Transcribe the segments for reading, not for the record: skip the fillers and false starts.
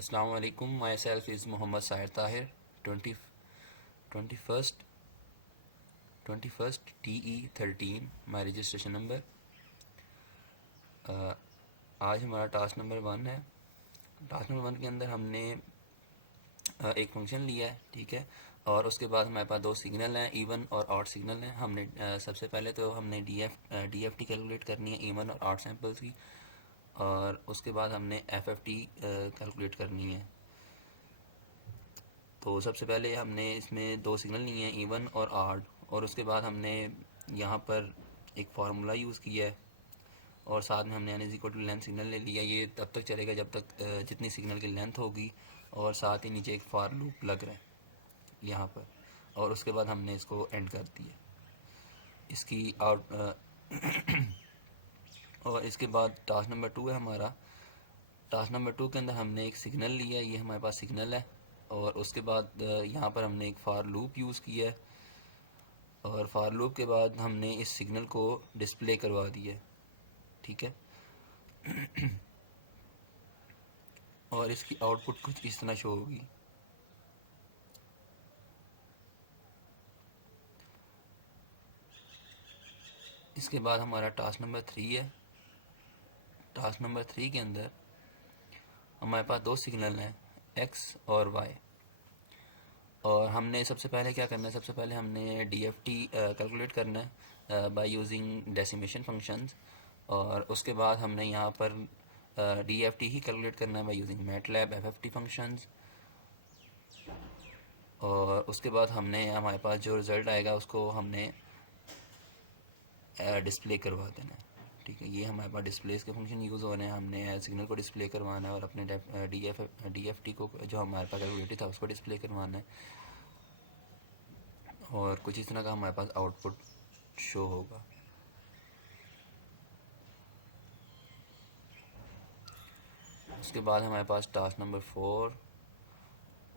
Assalamu alaikum. Myself is Muhammad Sahir Tahir, 20, 21st, 21st TE13, my registration number. आज हमारा task number 1 है। Task number 1 के अंदर हमने एक फंक्शन लिया है, ठीक है, और उसके बाद हमारे पास दो सिग्नल हैं, इवन और ऑड सिग्नल हैं। हमने सबसे पहले तो हमने DFT कैलकुलेट करनी है इवन और ऑड सैम्पल्स की, और उसके बाद हमने FFT कैलकुलेट करनी है। तो सबसे पहले हमने इसमें दो सिग्नल लिए हैं, इवन और ऑड, और उसके बाद हमने यहाँ पर एक फार्मूला यूज़ किया है, और साथ में हमने n लेंथ सिग्नल ले लिया। ये तब तक चलेगा जब तक जितनी सिग्नल की लेंथ होगी, और साथ ही नीचे एक फॉर लूप लग रहा है यहाँ पर, और उसके बाद हमने इसको एंड कर दिया इसकी आउट। और इसके बाद टास्क नंबर 2 है हमारा। टास्क नंबर 2 के अंदर हमने एक सिग्नल लिया है, ये हमारे पास सिग्नल है, और उसके बाद यहाँ पर हमने एक फॉर लूप यूज़ किया है, और फॉर लूप के बाद हमने इस सिग्नल को डिस्प्ले करवा दिया है, ठीक है। और इसकी आउटपुट कुछ इस तरह शो होगी। इसके बाद हमारा टास्क नंबर 3 है। टास्क नंबर 3 के अंदर हमारे पास दो सिग्नल हैं, x और y, और हमने सबसे पहले क्या करना है, सबसे पहले हमने DFT कैलकुलेट करना है बाय यूजिंग डेसिमेशन फंक्शंस, और उसके बाद हमने यहाँ पर DFT ही कैलकुलेट करना है by using MATLAB FFT functions, और उसके बाद हमने हमारे पास जो रिज़ल्ट आएगा उसको हमने डिस्प्ले करवा देना है, ठीक है। ये हमारे पास डिस्प्लेस के फंक्शन यूज़ हो रहे हैं। हमने सिग्नल को डिस्प्ले करवाना है, और अपने DFT को जो हमारे पास कैलकुलेटेड था उसको डिस्प्ले करवाना है, और कुछ इस तरह का हमारे पास आउटपुट शो होगा। उसके बाद हमारे पास टास्क नंबर 4,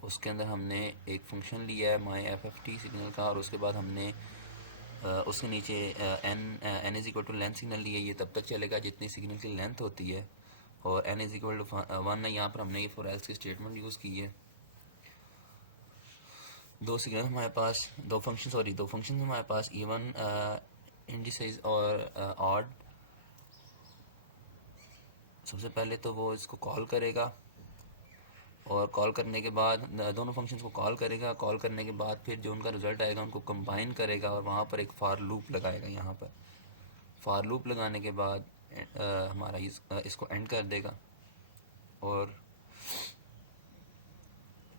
उसके अंदर हमने एक फंक्शन लिया है myFFT सिग्नल का, और उसके बाद हमने उसके नीचे n लेंथ सिग्नल लिया। ये तब तक चलेगा जितनी सिग्नल की लेंथ होती है, और n=1 है। यहाँ पर हमने ये फॉर एल्स की स्टेटमेंट यूज़ की है। दो सिग्नल हमारे पास, दो फंक्शन हमारे पास, इवन इंडिसेस और ऑड। सबसे पहले तो वो इसको कॉल करेगा, और कॉल करने के बाद दोनों फंक्शंस को कॉल करेगा। कॉल करने के बाद फिर जो उनका रिज़ल्ट आएगा उनको कंबाइन करेगा, और वहाँ पर एक फॉर लूप लगाएगा। यहाँ पर फॉर लूप लगाने के बाद हमारा इसको एंड कर देगा। और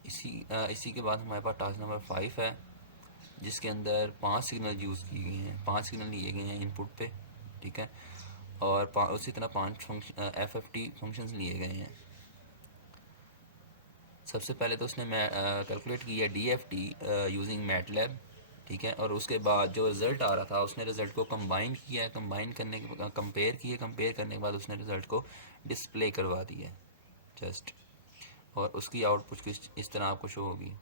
इसी के बाद हमारे पास टास्क नंबर 5 है, जिसके अंदर 5 सिग्नल यूज़ किए गए हैं, 5 सिग्नल लिए गए हैं इनपुट पे, ठीक है, और उसी तरह 5 FFT फंक्शंस लिए गए हैं। सबसे पहले तो उसने कैलकुलेट किया DFT यूजिंग मैटलैब, ठीक है, और उसके बाद जो रिज़ल्ट आ रहा था उसने रिज़ल्ट को कंबाइन किया, कंबाइन करने के कंपेयर करने के बाद उसने रिज़ल्ट को डिस्प्ले करवा दिया जस्ट, और उसकी आउटपुट इस तरह आपको शो होगी।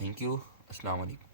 Thank you. अस्सलाम वालेकुम।